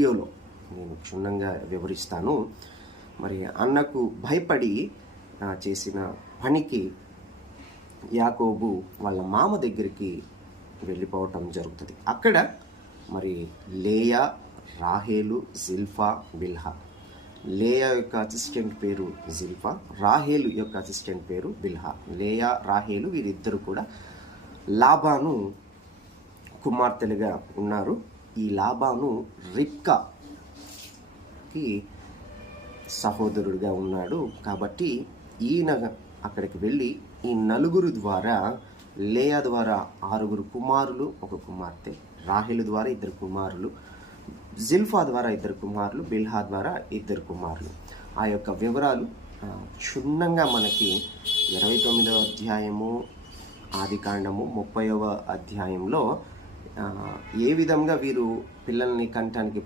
వీడియోలో నేను క్షుణ్ణంగా వివరిస్తాను. మరి అన్నకు భయపడి చేసిన పనికి యాకోబు వాళ్ళ మామ దగ్గరికి వెళ్ళిపోవటం జరుగుతుంది. అక్కడ మరి లేయా, రాహేలు, జిల్ఫా, బిల్హా. లేయా యొక్క అసిస్టెంట్ పేరు జిల్ఫా, రాహేలు యొక్క అసిస్టెంట్ పేరు బిల్హా. లేయా, రాహేలు వీరిద్దరు కూడా లాబాను కుమార్తెలుగా ఉన్నారు. ఈ లాబాను రిబ్కాకి సహోదరుడిగా ఉన్నాడు. కాబట్టి ఈయన అక్కడికి వెళ్ళి ఈ నలుగురు ద్వారా, లేయా ద్వారా 6 కుమారులు, 1 కుమార్తె, రాహేలు ద్వారా 2 కుమారులు, జిల్ఫా ద్వారా 2 కుమారులు, బిల్హా ద్వారా 2 కుమారులు. ఆ యొక్క వివరాలు క్షుణ్ణంగా మనకి 29వ అధ్యాయము, ఆదికాండము 30వ అధ్యాయంలో ఏ విధంగా వీరు పిల్లల్ని కంటానికి